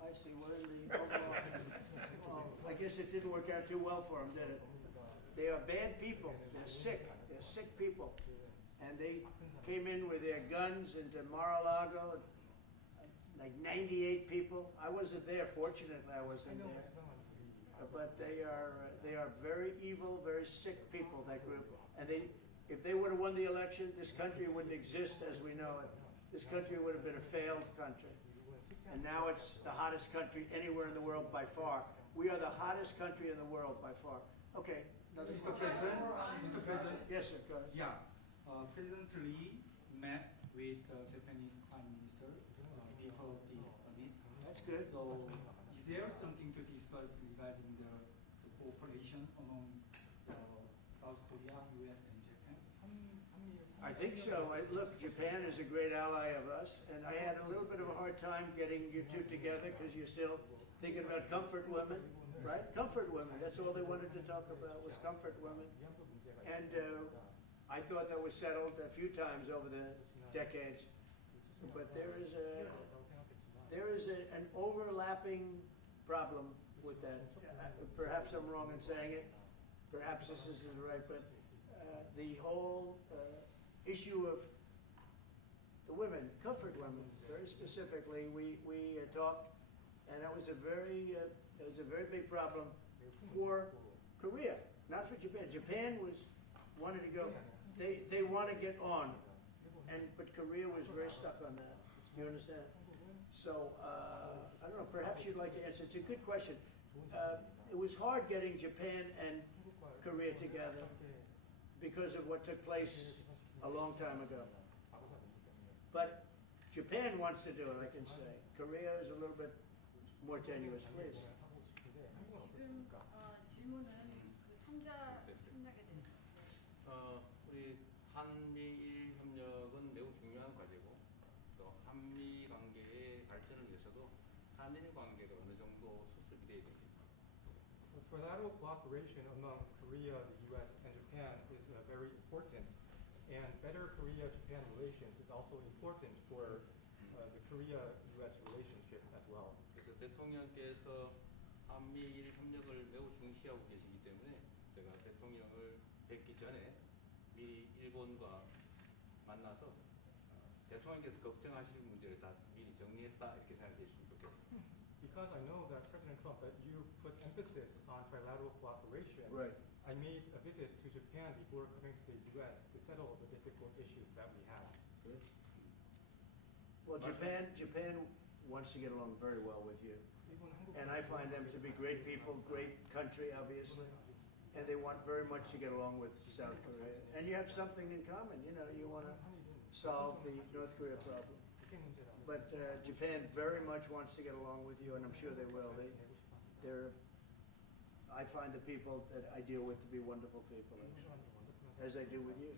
I see. We're in the I guess it didn't work out too well for them, did it? They are bad people. They're sick. They're sick people. And they came in with their guns into Mar-a-Lago, like 98 people. I wasn't there. Fortunately, I wasn't there. But they are very evil, very sick people, that group. And if they would have won the election, this country wouldn't exist as we know it. This country would have been a failed country. And now it's the hottest country anywhere in the world by far. We are the hottest country in the world by far. Okay. Mr. President, Yes, sir. Go ahead. yeah, President Lee met with the Japanese Prime Minister before this summit. That's good. So, is there something to discuss regarding the cooperation among South Korea, U.S., and Japan? I think so. Look, Japan is a great ally of us, and I had a little bit of a hard time getting you two together because you're still thinking about comfort women, right? Comfort women. That's all they wanted to talk about was comfort women. And I thought that was settled a few times over the decades. But there is an overlapping problem with that. Perhaps I'm wrong in saying it. Perhaps this isn't right, but the whole issue of the women, comfort women, very specifically, we talked, and that was a very big problem for Korea. Not for Japan. Japan wanted to go. They want to get on, but Korea was very stuck on that. You understand? So I don't know. Perhaps you'd like to answer. It's a good question. It was hard getting Japan and Korea together because of what took place a long time ago. But Japan wants to do it, I can say. Korea is a little bit more tenuous, please. 지금 질문은 그 3자 협력에 대해서. 우리 한미일 협력은 매우 중요한 과제고 또 한미 관계의 발전을 위해서도 한일 관계가 어느 정도 수습이 돼야 됩니다. Trilateral cooperation among Korea, the U.S., and Japan is very important, and better Korea-Japan relations is also important for the Korea-U.S. relationship as well. 그래서 대통령께서 한미일 협력을 매우 중시하고 계시기 때문에 제가 대통령을 뵙기 전에 미리 일본과 만나서 대통령께서 걱정하실 문제를 다 미리 정리했다 이렇게 생각해 주시면 좋겠습니다. Because I know that President Trump, that you put emphasis on trilateral cooperation, Right. I made a visit to Japan before coming to the U.S. to settle the difficult issues that we have. Good. Well, Japan wants to get along very well with you. And I find them to be great people, great country, obviously. And they want very much to get along with South Korea. And you have something in common, you know, you want to solve the North Korea problem. But Japan very much wants to get along with you, and I'm sure they will. I find the people that I deal with to be wonderful people, as I do with you.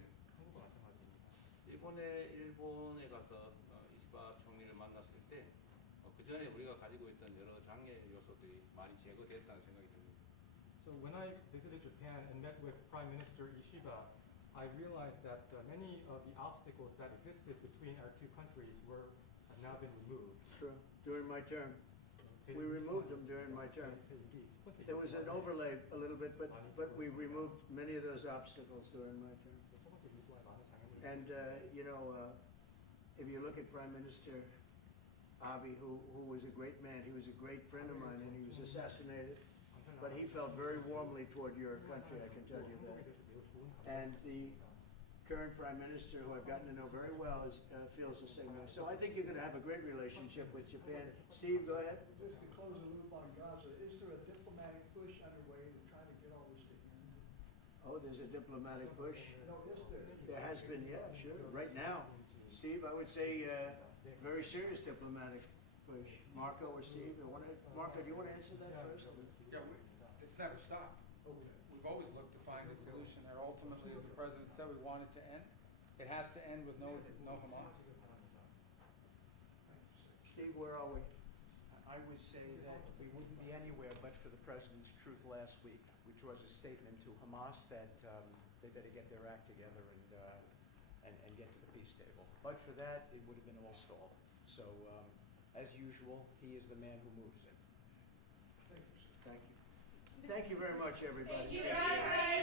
이번에 일본에 가서 이시바 총리를 만났을 때 그 전에 우리가 가지고 있던 여러 장애 요소들이 많이 제거됐다는 생각이 듭니다. So when I visited Japan and met with Prime Minister Ishiba, I realized that many of the obstacles that existed between our two countries have now been removed. It's true. During my term. We removed them during my term. There was an overlay a little bit, but we removed many of those obstacles during my term. And, if you look at Prime Minister Abe, who was a great man, he was a great friend of mine, and he was assassinated. But he felt very warmly toward your country, I can tell you that. And the current Prime Minister, who I've gotten to know very well, feels the same way. So I think you're going to have a great relationship with Japan. Steve, go ahead. Just to close the loop on Gaza, is there a diplomatic push underway to try to get all this to end? Oh, there's a diplomatic push. No, is there? There has been, yeah, sure. Right now, Steve, I would say very serious diplomatic push. Marco or Steve? Marco, do you want to answer that first? Yeah, it's never stopped. We've always looked to find a solution that ultimately, as the president said, we want it to end. It has to end with no Hamas. Steve, where are we? I would say that we wouldn't be anywhere but for the president's truth last week, which was a statement to Hamas that they better get their act together and get to the peace table. But for that, it would have been all stalled. So, as usual, he is the man who moves it. Thank you. Thank you very much, everybody. Thank you, President.